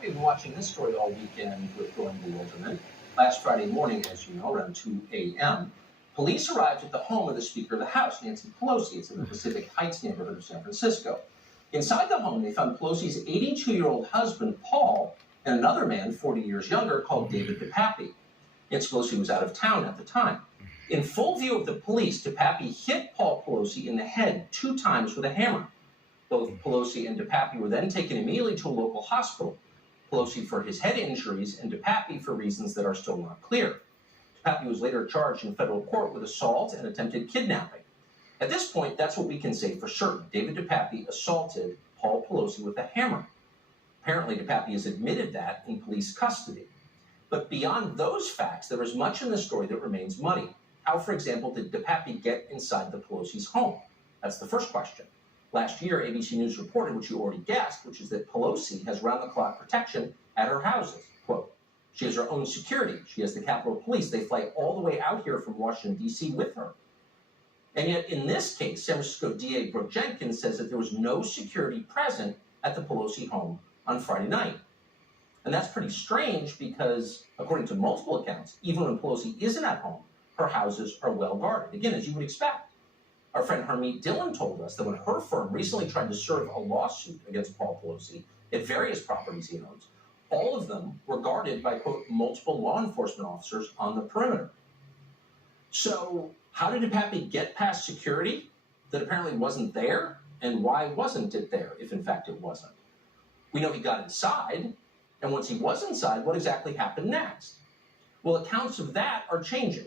We've been watching this story all weekend with growing bewilderment. Last Friday morning, as you know, around 2 a.m., police arrived at the home of the Speaker of the House, Nancy Pelosi. It's in the Pacific Heights neighborhood of San Francisco. Inside the home, they found Pelosi's 82-year-old husband, Paul, and another man, 40 years younger, called David DePappy. Nancy Pelosi was out of town at the time. In full view of the police, DePappy hit Paul Pelosi in the head 2 times with a hammer. Both Pelosi and DePappy were then taken immediately to a local hospital. Pelosi for his head injuries and DePappy for reasons that are still not clear. DePappy was later charged in federal court with assault and attempted kidnapping. At this point, that's what we can say for certain. David DePappy assaulted Paul Pelosi with a hammer. Apparently, DePappy has admitted that in police custody. But beyond those facts, there is much in the story that remains muddy. How, for example, did DePappy get inside the Pelosi's home? That's the first question. Last year, ABC News reported, which you already guessed, which is that Pelosi has round-the-clock protection at her houses. Quote, she has her own security. She has the Capitol Police. They fly all the way out here from Washington, D.C. with her. And yet, in this case, San Francisco DA Brooke Jenkins says that there was no security present at the Pelosi home on Friday night. And that's pretty strange because, according to multiple accounts, even when Pelosi isn't at home, her houses are well guarded. Again, as you would expect. Our friend Harmeet Dillon told us that when her firm recently tried to serve a lawsuit against Paul Pelosi at various properties he owns, all of them were guarded by, quote, multiple law enforcement officers on the perimeter. So how did DePappy get past security that apparently wasn't there? And why wasn't it there, if in fact it wasn't? We know he got inside, and once he was inside, what exactly happened next? Well, accounts of that are changing.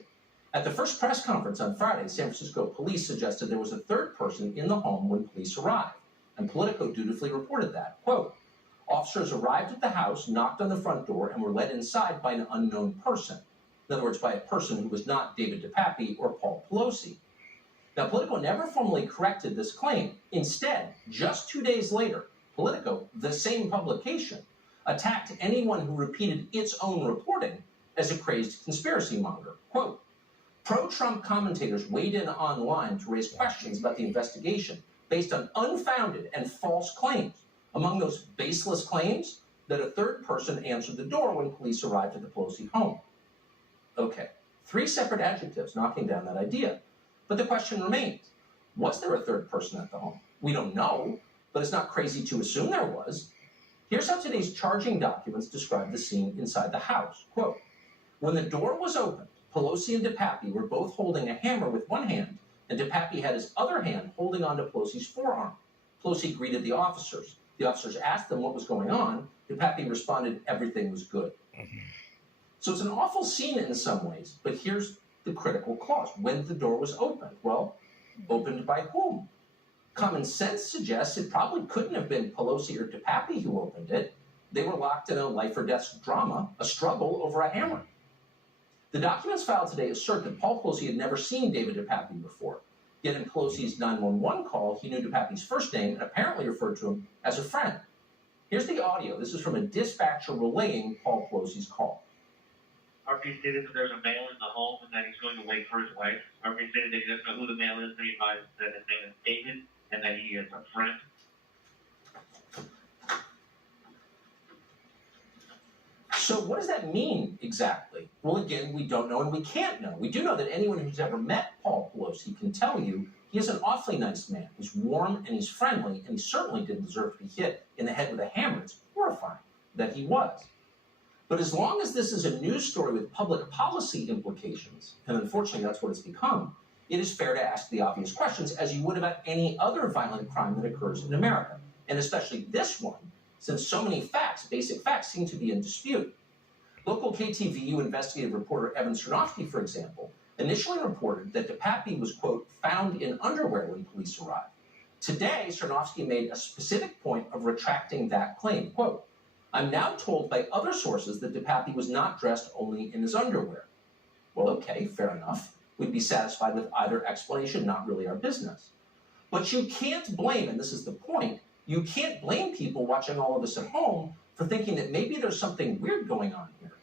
At the first press conference on Friday, San Francisco police suggested there was a third person in the home when police arrived, and Politico dutifully reported that. Quote, officers arrived at the house, knocked on the front door, and were led inside by an unknown person. In other words, by a person who was not David DePappy or Paul Pelosi. Now, Politico never formally corrected this claim. Instead, just 2 days later, Politico, the same publication, attacked anyone who repeated its own reporting as a crazed conspiracy monger. Quote, pro-Trump commentators weighed in online to raise questions about the investigation based on unfounded and false claims. Among those baseless claims, that a third person answered the door when police arrived at the Pelosi home. Okay, 3 separate adjectives knocking down that idea. But the question remains, was there a third person at the home? We don't know, but it's not crazy to assume there was. Here's how today's charging documents describe the scene inside the house. Quote, when the door was opened, Pelosi and DePappy were both holding a hammer with one hand, and DePappy had his other hand holding onto Pelosi's forearm. Pelosi greeted the officers. The officers asked them what was going on. DePappy responded, everything was good. So it's an awful scene in some ways, but here's the critical clause. When the door was opened, well, opened by whom? Common sense suggests it probably couldn't have been Pelosi or DePappy who opened it. They were locked in a life-or-death drama, a struggle over a hammer. The documents filed today assert that Paul Pelosi had never seen David DePappy before. Yet in Pelosi's 911 call, he knew DePappy's first name and apparently referred to him as a friend. Here's the audio. This is from a dispatcher relaying Paul Pelosi's call. RP stated that there's a male in the home and that he's going to wait for his wife. RP stated that he doesn't know who the male is, but he advised that his name is David and that he is a friend. So what does that mean exactly? Well, again, we don't know and we can't know. We do know that anyone who's ever met Paul Pelosi can tell you he is an awfully nice man. He's warm and he's friendly, and he certainly didn't deserve to be hit in the head with a hammer. It's horrifying that he was. But as long as this is a news story with public policy implications, and unfortunately that's what it's become, it is fair to ask the obvious questions as you would about any other violent crime that occurs in America, and especially this one, since so many facts, basic facts, seem to be in dispute. Local KTVU investigative reporter Evan Sarnofsky, for example, initially reported that DePappy was, quote, found in underwear when police arrived. Today, Sarnofsky made a specific point of retracting that claim. Quote, I'm now told by other sources that DePappy was not dressed only in his underwear. Well, okay, fair enough. We'd be satisfied with either explanation, not really our business. But you can't blame, and this is the point, you can't blame people watching all of this at home for thinking that maybe there's something weird going on here.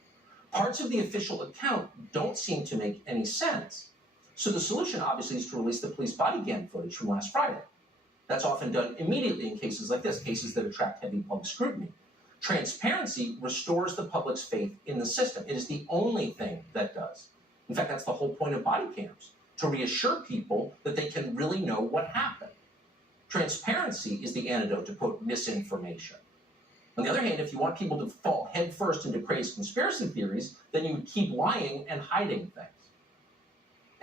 Parts of the official account don't seem to make any sense. So the solution, obviously, is to release the police body cam footage from last Friday. That's often done immediately in cases like this, cases that attract heavy public scrutiny. Transparency restores the public's faith in the system. It is the only thing that does. In fact, that's the whole point of body cams, to reassure people that they can really know what happened. Transparency is the antidote to, quote, misinformation. On the other hand, if you want people to fall headfirst into crazed conspiracy theories, then you would keep lying and hiding things.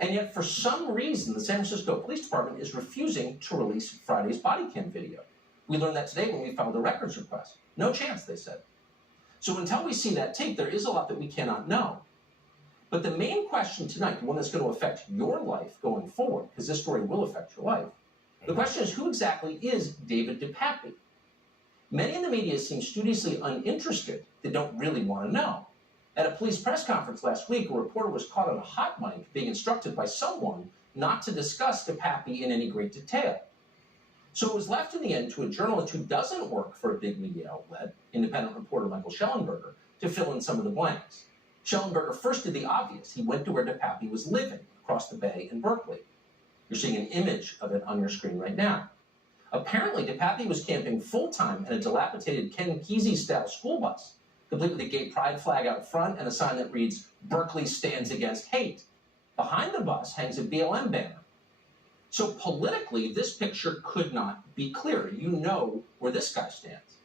And yet, for some reason, the San Francisco Police Department is refusing to release Friday's body cam video. We learned that today when we filed a records request. No chance, they said. So until we see that tape, there is a lot that we cannot know. But the main question tonight, the one that's going to affect your life going forward, because this story will affect your life, the question is, who exactly is David DePappy? Many in the media seem studiously uninterested. They don't really want to know. At a police press conference last week, a reporter was caught on a hot mic being instructed by someone not to discuss DePappy in any great detail. So it was left in the end to a journalist who doesn't work for a big media outlet, independent reporter Michael Schellenberger, to fill in some of the blanks. Schellenberger first did the obvious. He went to where DePappy was living, across the bay in Berkeley. You're seeing an image of it on your screen right now. Apparently, DePappy was camping full-time in a dilapidated Ken Kesey-style school bus, complete with a gay pride flag out front and a sign that reads, "Berkeley stands against hate." Behind the bus hangs a BLM banner. So politically, this picture could not be clearer. You know where this guy stands.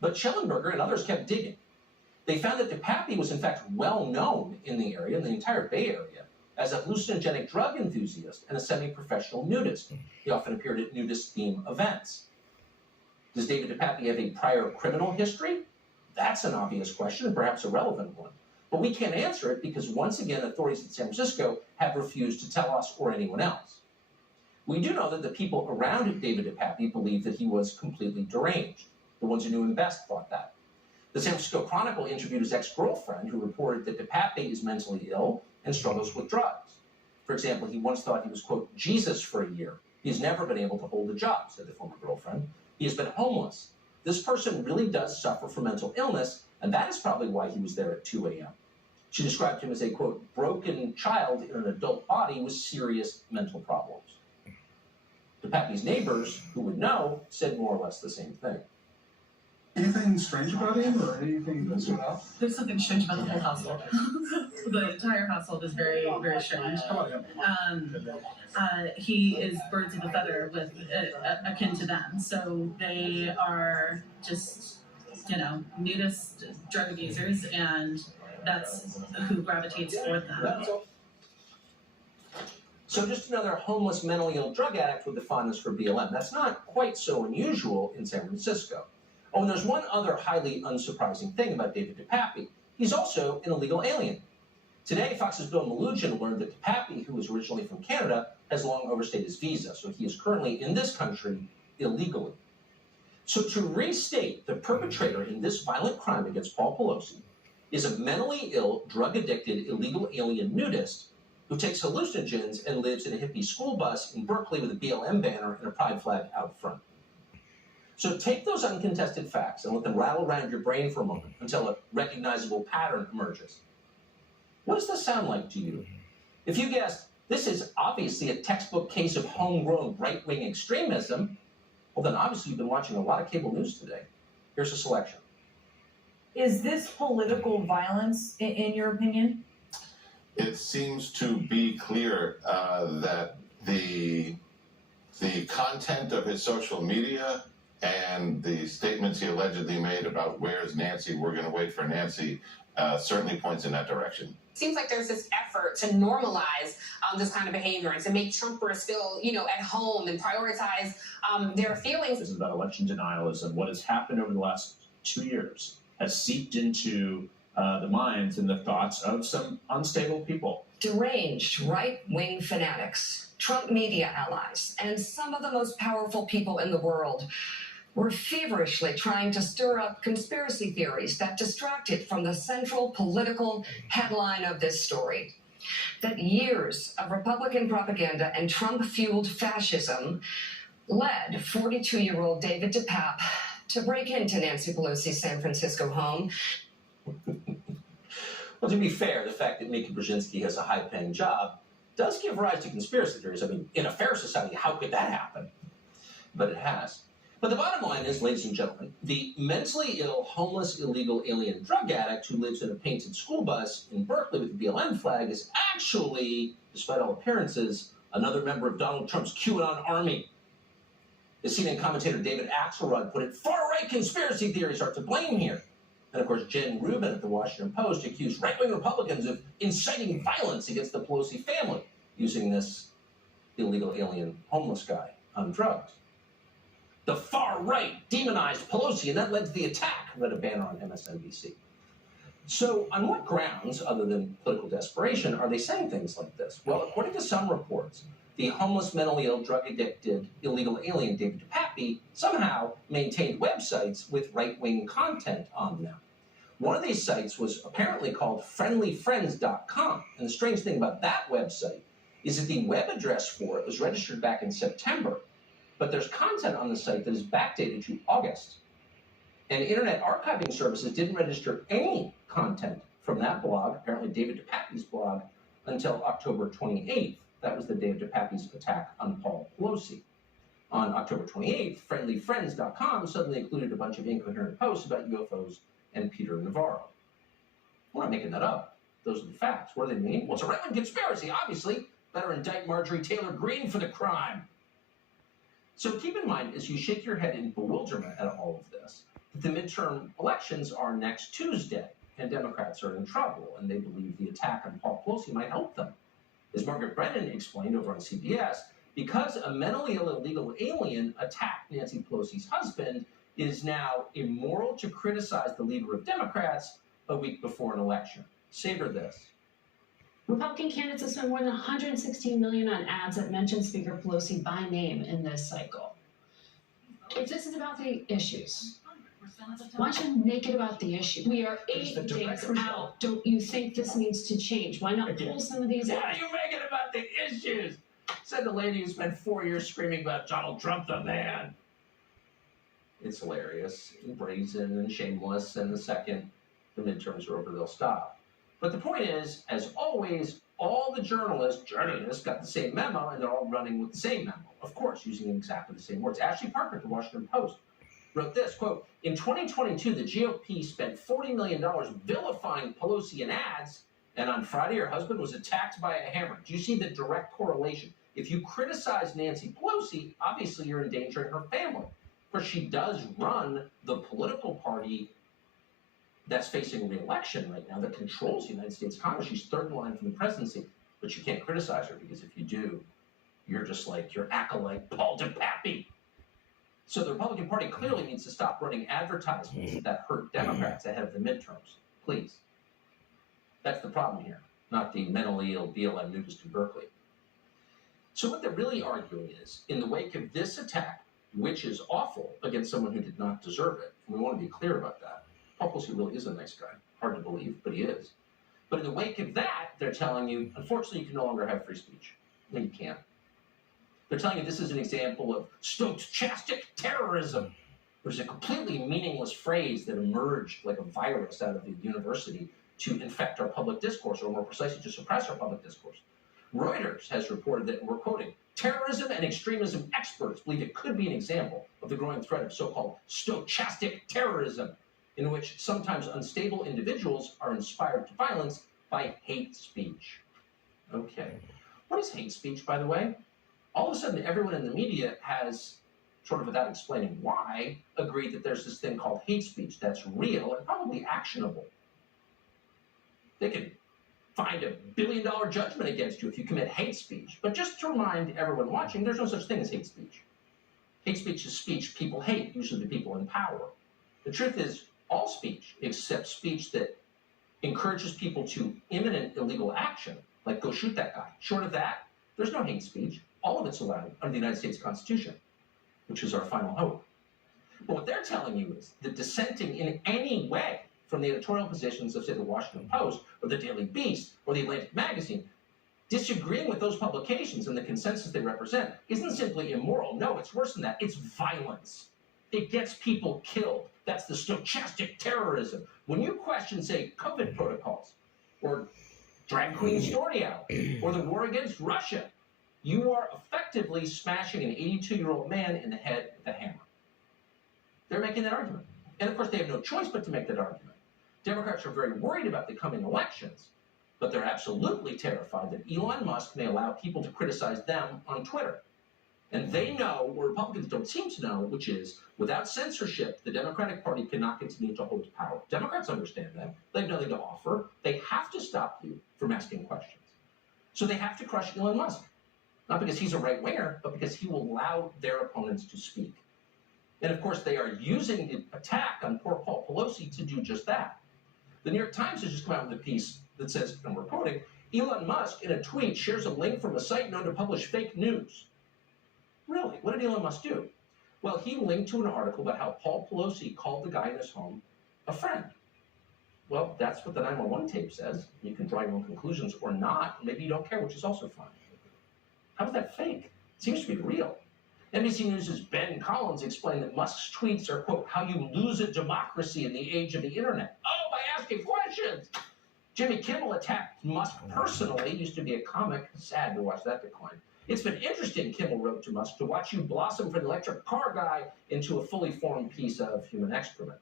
But Schellenberger and others kept digging. They found that DePappy was in fact well known in the area, in the entire Bay Area, as a hallucinogenic drug enthusiast and a semi-professional nudist. He often appeared at nudist-themed events. Does David DePappy have a prior criminal history? That's an obvious question, and perhaps a relevant one. But we can't answer it because, once again, authorities in San Francisco have refused to tell us or anyone else. We do know that the people around David DePappy believe that he was completely deranged. The ones who knew him best thought that. The San Francisco Chronicle interviewed his ex-girlfriend, who reported that DePappy is mentally ill and struggles with drugs. For example, he once thought he was, quote, Jesus for a year. He's never been able to hold a job, said the former girlfriend. He has been homeless. This person really does suffer from mental illness, and that is probably why he was there at 2 a.m. She described him as a, quote, broken child in an adult body with serious mental problems. DePappy's neighbors, who would know, said more or less the same thing. Anything strange about him or anything that stood out? There's something strange about the whole household. The entire household is very, very strange. He is birds of a feather with akin to them. So they are just, nudist drug abusers, and that's who gravitates toward them. So just another homeless, mentally ill drug addict with the fondness for BLM. That's not quite so unusual in San Francisco. Oh, and there's one other highly unsurprising thing about David DePappy. He's also an illegal alien. Today, Fox's Bill Malugin learned that DePappy, who is originally from Canada, has long overstayed his visa, so he is currently in this country illegally. So to restate, the perpetrator in this violent crime against Paul Pelosi is a mentally ill, drug-addicted, illegal alien nudist who takes hallucinogens and lives in a hippie school bus in Berkeley with a BLM banner and a pride flag out front. So take those uncontested facts and let them rattle around your brain for a moment until a recognizable pattern emerges. What does this sound like to you? If you guessed, this is obviously a textbook case of homegrown right-wing extremism, well then obviously you've been watching a lot of cable news today. Here's a selection. Is this political violence, in your opinion? It seems to be clear that the content of his social media and the statements he allegedly made about where's Nancy, we're going to wait for Nancy, certainly points in that direction. Seems like there's this effort to normalize this kind of behavior and to make Trumpers feel, at home and prioritize their feelings. This is about election denialism. What has happened over the last 2 years has seeped into the minds and the thoughts of some unstable people. Deranged right-wing fanatics, Trump media allies, and some of the most powerful people in the world were feverishly trying to stir up conspiracy theories that distracted from the central political headline of this story. That years of Republican propaganda and Trump-fueled fascism led 42-year-old David DePappy to break into Nancy Pelosi's San Francisco home. Well, to be fair, the fact that Mika Brzezinski has a high-paying job does give rise to conspiracy theories. I mean, in a fair society, how could that happen? But it has. But the bottom line is, ladies and gentlemen, the mentally ill, homeless, illegal alien drug addict who lives in a painted school bus in Berkeley with the BLM flag is actually, despite all appearances, another member of Donald Trump's QAnon army. As CNN commentator David Axelrod put it, far-right conspiracy theories are to blame here. And of course, Jen Rubin at the Washington Post accused right-wing Republicans of inciting violence against the Pelosi family using this illegal alien homeless guy on drugs. The far right demonized Pelosi, and that led to the attack, read a banner on MSNBC. So, on what grounds, other than political desperation, are they saying things like this? Well, according to some reports, the homeless, mentally ill, drug-addicted, illegal alien David DePappy somehow maintained websites with right-wing content on them. One of these sites was apparently called friendlyfriends.com, and the strange thing about that website is that the web address for it was registered back in September, but there's content on the site that is backdated to August. And Internet Archiving Services didn't register any content from that blog, apparently David DePappy's blog, until October 28th. That was the day of DePappy's attack on Paul Pelosi. On October 28th, friendlyfriends.com suddenly included a bunch of incoherent posts about UFOs and Peter Navarro. We're not making that up. Those are the facts. What do they mean? Well, it's a right-wing conspiracy, obviously. Better indict Marjorie Taylor Greene for the crime. So keep in mind, as you shake your head in bewilderment at all of this, that the midterm elections are next Tuesday, and Democrats are in trouble, and they believe the attack on Paul Pelosi might help them. As Margaret Brennan explained over on CBS, because a mentally ill illegal alien attacked Nancy Pelosi's husband, it is now immoral to criticize the leader of Democrats a week before an election. Savor this. Republican candidates have spent more than $116 million on ads that mention Speaker Pelosi by name in this cycle. If this is about the issues, why don't you make it about the issue? We are 8 days out. Don't you think this needs to change? Why not pull some of these out? Why do you make it about the issues? Said the lady who spent 4 years screaming about Donald Trump the man. It's hilarious, and brazen, and shameless, and the second the midterms are over, they'll stop. But the point is, as always, all the journalists got the same memo, and they're all running with the same memo. Of course, using exactly the same words. Ashley Parker at the Washington Post wrote this, quote, in 2022, the GOP spent $40 million vilifying Pelosi in ads, and on Friday, her husband was attacked by a hammer. Do you see the direct correlation? If you criticize Nancy Pelosi, obviously you're endangering her family. For she does run the political party that's facing re-election right now that controls the United States Congress. She's third in line for the presidency, but you can't criticize her because if you do, you're just like your acolyte, Paul DePappy. So the Republican Party clearly needs to stop running advertisements that hurt Democrats ahead of the midterms. Please. That's the problem here, not the mentally ill BLM nudist in Berkeley. So what they're really arguing is, in the wake of this attack, which is awful against someone who did not deserve it, and we want to be clear about that. Paul Pelosi really is a nice guy. Hard to believe, but he is. But in the wake of that, they're telling you, unfortunately, you can no longer have free speech. No, you can't. They're telling you this is an example of stochastic terrorism, which is a completely meaningless phrase that emerged like a virus out of the university to infect our public discourse, or more precisely, to suppress our public discourse. Reuters has reported that, and we're quoting, terrorism and extremism experts believe it could be an example of the growing threat of so-called stochastic terrorism, in which sometimes unstable individuals are inspired to violence by hate speech. Okay. What is hate speech, by the way? All of a sudden, everyone in the media has, sort of without explaining why, agreed that there's this thing called hate speech that's real and probably actionable. They could find $1 billion judgment against you if you commit hate speech. But just to remind everyone watching, there's no such thing as hate speech. Hate speech is speech people hate, usually the people in power. The truth is, all speech, except speech that encourages people to imminent illegal action, like go shoot that guy. Short of that, there's no hate speech. All of it's allowed under the United States Constitution, which is our final hope. But what they're telling you is that dissenting in any way from the editorial positions of, say, the Washington Post or the Daily Beast or the Atlantic Magazine, disagreeing with those publications and the consensus they represent isn't simply immoral. No, it's worse than that. It's violence. It gets people killed. That's the stochastic terrorism. When you question, say, COVID protocols, or drag queen story hour, or the war against Russia, you are effectively smashing an 82-year-old man in the head with a hammer. They're making that argument. And of course, they have no choice but to make that argument. Democrats are very worried about the coming elections, but they're absolutely terrified that Elon Musk may allow people to criticize them on Twitter. And they know, what Republicans don't seem to know, which is without censorship, the Democratic Party cannot continue to hold power. Democrats understand that. They have nothing to offer. They have to stop you from asking questions. So they have to crush Elon Musk. Not because he's a right-winger, but because he will allow their opponents to speak. And of course, they are using the attack on poor Paul Pelosi to do just that. The New York Times has just come out with a piece that says, and we're quoting, Elon Musk in a tweet shares a link from a site known to publish fake news. Really? What did Elon Musk do? Well, he linked to an article about how Paul Pelosi called the guy in his home a friend. Well, that's what the 911 tape says. You can draw your own conclusions or not. Maybe you don't care, which is also fine. How is that fake? It seems to be real. NBC News' Ben Collins explained that Musk's tweets are, quote, how you lose a democracy in the age of the internet. Oh, by asking questions. Jimmy Kimmel attacked Musk personally. Used to be a comic. Sad to watch that decline. It's been interesting, Kimmel wrote to Musk, to watch you blossom from the electric car guy into a fully formed piece of human excrement.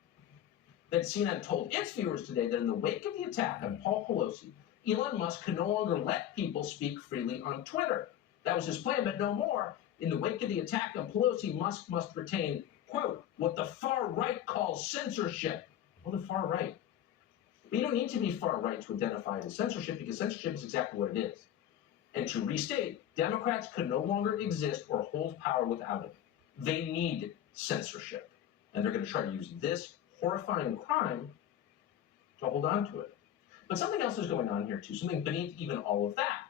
Then CNN told its viewers today that in the wake of the attack on Paul Pelosi, Elon Musk could no longer let people speak freely on Twitter. That was his plan, but no more. In the wake of the attack on Pelosi, Musk must retain, quote, what the far right calls censorship. Well, the far right. But you don't need to be far right to identify it as censorship, because censorship is exactly what it is. And to restate, Democrats could no longer exist or hold power without it. They need censorship. And they're going to try to use this horrifying crime to hold on to it. But something else is going on here, too, something beneath even all of that.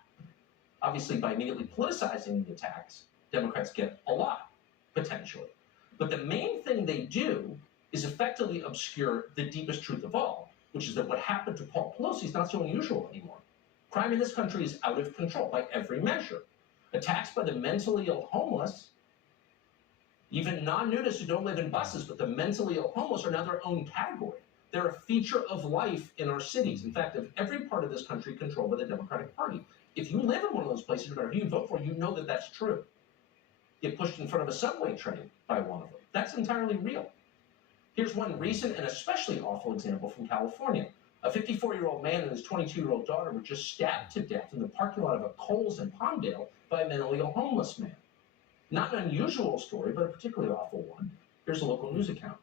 Obviously, by immediately politicizing the attacks, Democrats get a lot, potentially. But the main thing they do is effectively obscure the deepest truth of all, which is that what happened to Paul Pelosi is not so unusual anymore. Crime in this country is out of control by every measure. Attacks by the mentally ill homeless, even non-nudists who don't live in buses, but the mentally ill homeless are now their own category. They're a feature of life in our cities. In fact, of every part of this country controlled by the Democratic Party. If you live in one of those places, no matter who you vote for, you know that that's true. Get pushed in front of a subway train by one of them. That's entirely real. Here's one recent and especially awful example from California. A 54-year-old man and his 22-year-old daughter were just stabbed to death in the parking lot of a Kohl's in Palmdale by a mentally ill homeless man. Not an unusual story, but a particularly awful one. Here's a local news account.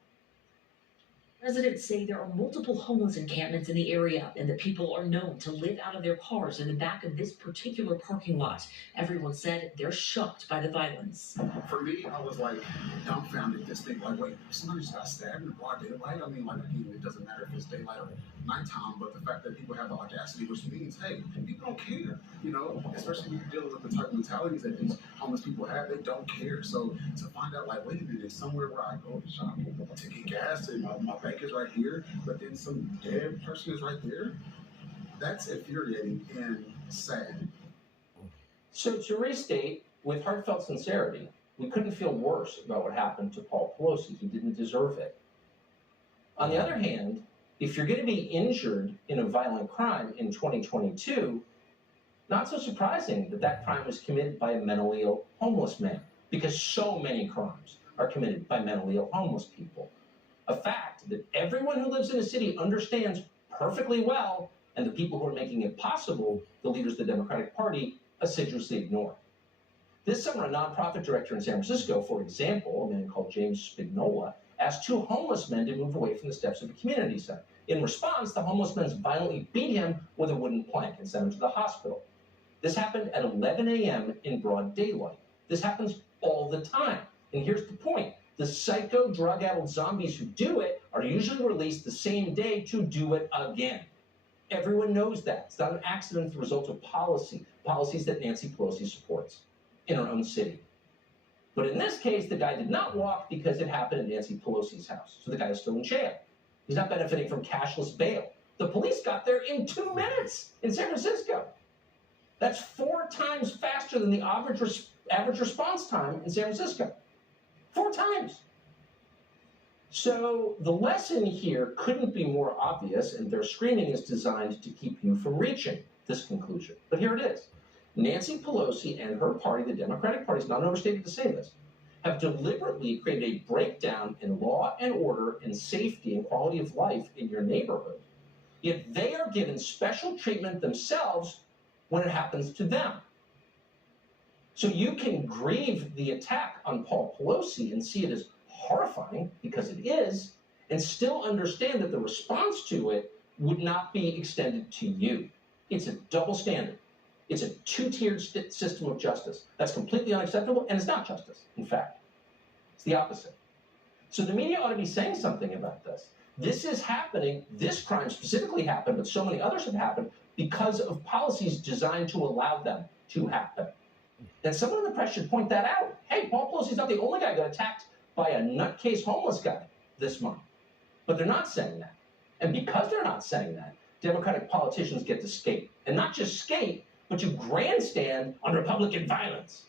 Residents say there are multiple homeless encampments in the area and that people are known to live out of their cars in the back of this particular parking lot. Everyone said they're shocked by the violence. For me, I was like dumbfounded. This thing, like, wait, somebody just got stabbed in the broad daylight? I mean, like, again, it doesn't matter if it's daylight or nighttime, but the fact that people have the audacity, which means, hey, people don't care, you know, especially when you're dealing with the type of mentalities that these homeless people have, they don't care. So to find out, like, wait a minute, somewhere where I go to shop to get gas and my bank is right here, but then some dead person is right there, that's infuriating and sad. So to restate, with heartfelt sincerity, we couldn't feel worse about what happened to Paul Pelosi. He didn't deserve it. On the other hand, if you're going to be injured in a violent crime in 2022, not so surprising that that crime was committed by a mentally ill homeless man, because so many crimes are committed by mentally ill homeless people. A fact that everyone who lives in a city understands perfectly well, and the people who are making it possible, the leaders of the Democratic Party, assiduously ignore. This summer, a nonprofit director in San Francisco, for example, a man called James Spignola, asked two homeless men to move away from the steps of a community center. In response, the homeless men violently beat him with a wooden plank and sent him to the hospital. This happened at 11 a.m. in broad daylight. This happens all the time. And here's the point. The psycho, drug-addled zombies who do it are usually released the same day to do it again. Everyone knows that. It's not an accident, it's the result of policies that Nancy Pelosi supports in her own city. But in this case, the guy did not walk because it happened at Nancy Pelosi's house. So the guy is still in jail. He's not benefiting from cashless bail. The police got there in 2 minutes in San Francisco. That's 4 times faster than the average response time in San Francisco. 4 times. So the lesson here couldn't be more obvious, and their screaming is designed to keep you from reaching this conclusion. But here it is. Nancy Pelosi and her party, the Democratic Party, is not overstated to say this, have deliberately created a breakdown in law and order and safety and quality of life in your neighborhood. Yet they are given special treatment themselves when it happens to them. So you can grieve the attack on Paul Pelosi and see it as horrifying, because it is, and still understand that the response to it would not be extended to you. It's a double standard. It's a two-tiered system of justice. That's completely unacceptable, and it's not justice, in fact. It's the opposite. So the media ought to be saying something about this. This is happening, this crime specifically happened, but so many others have happened because of policies designed to allow them to happen. And someone in the press should point that out. Hey, Paul Pelosi's not the only guy who got attacked by a nutcase homeless guy this month. But they're not saying that. And because they're not saying that, Democratic politicians get to skate. And not just skate, but to grandstand on Republican violence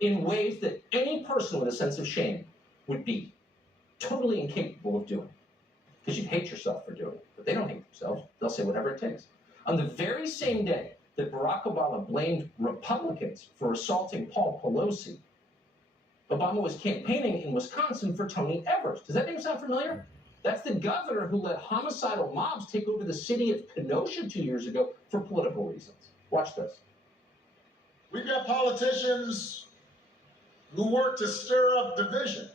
in ways that any person with a sense of shame would be totally incapable of doing. Because you'd hate yourself for doing it. But they don't hate themselves. They'll say whatever it takes. On the very same day that Barack Obama blamed Republicans for assaulting Paul Pelosi, Obama was campaigning in Wisconsin for Tony Evers. Does that name sound familiar? That's the governor who let homicidal mobs take over the city of Kenosha 2 years ago for political reasons. Watch this. We've got politicians who work to stir up division,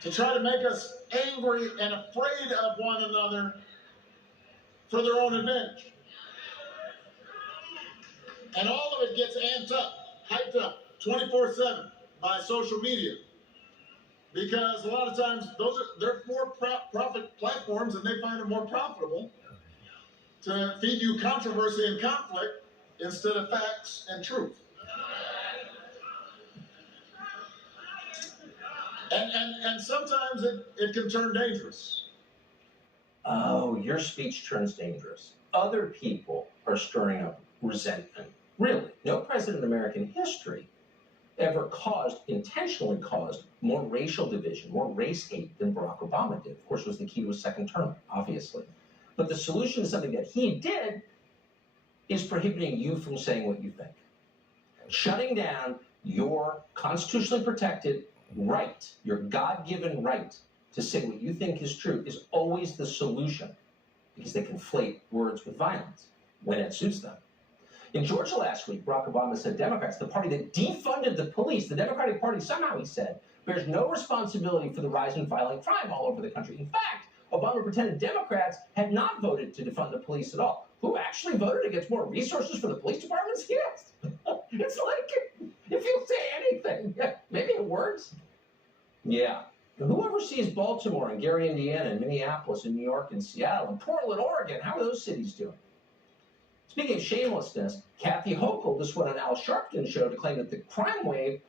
to try to make us angry and afraid of one another for their own advantage. And all of it gets amped up, hyped up, 24/7 by social media. Because a lot of times they're more profit platforms, and they find it more profitable to feed you controversy and conflict instead of facts and truth. And sometimes it can turn dangerous. Oh, your speech turns dangerous. Other people are stirring up resentment. Really, no president in American history ever intentionally caused more racial division, more race hate than Barack Obama did. Of course, it was the key to his second term, obviously. But the solution to something that he did is prohibiting you from saying what you think. Shutting down your constitutionally protected right, your God-given right to say what you think is true is always the solution, because they conflate words with violence when it suits them. In Georgia last week, Barack Obama said Democrats, the party that defunded the police, the Democratic Party, somehow, he said, bears no responsibility for the rise in violent crime all over the country. In fact, Obama pretended Democrats had not voted to defund the police at all. Who actually voted against more resources for the police departments? Yes. It's like, if you say anything, maybe it works. Yeah. Whoever sees Baltimore and Gary, Indiana, and Minneapolis and New York and Seattle and Portland, Oregon, how are those cities doing? Speaking of shamelessness, Kathy Hochul just went on Al Sharpton's show to claim that the crime wave,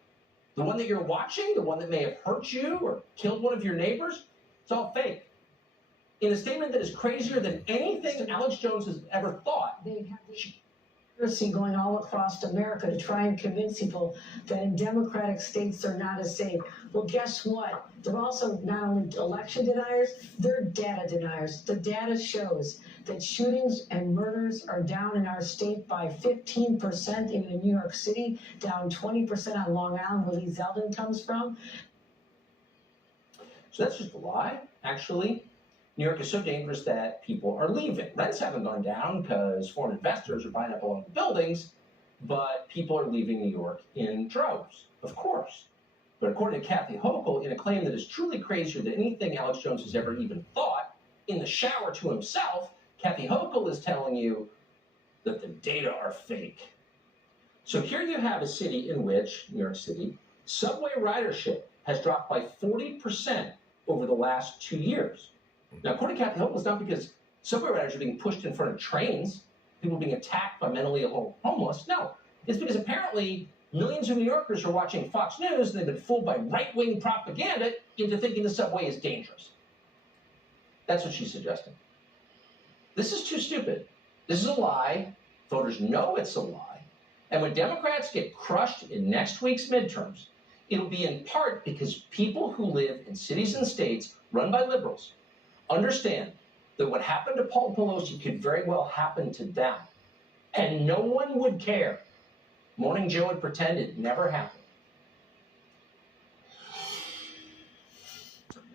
the one that you're watching, the one that may have hurt you or killed one of your neighbors, it's all fake. In a statement that is crazier than anything Alex Jones has ever thought, conspiracy going all across America to try and convince people that in democratic states they're not as safe. Well, guess what? They're also not only election deniers, they're data deniers. The data shows that shootings and murders are down in our state by 15%, even in New York City, down 20% on Long Island, where Lee Zeldin comes from. So that's just a lie, actually. New York is so dangerous that people are leaving. Rents haven't gone down because foreign investors are buying up a lot of the buildings, but people are leaving New York in droves, of course. But according to Kathy Hochul, in a claim that is truly crazier than anything Alex Jones has ever even thought, in the shower to himself, Kathy Hochul is telling you that the data are fake. So here you have a city in which, New York City, subway ridership has dropped by 40% over the last 2 years. Now, according to Kathy Hochul, it's not because subway riders are being pushed in front of trains, people being attacked by mentally ill homeless. No, it's because apparently millions of New Yorkers are watching Fox News and they've been fooled by right-wing propaganda into thinking the subway is dangerous. That's what she's suggesting. This is too stupid. This is a lie. Voters know it's a lie. And when Democrats get crushed in next week's midterms, it'll be in part because people who live in cities and states run by liberals understand that what happened to Paul Pelosi could very well happen to them. And no one would care. Morning Joe would pretend it never happened.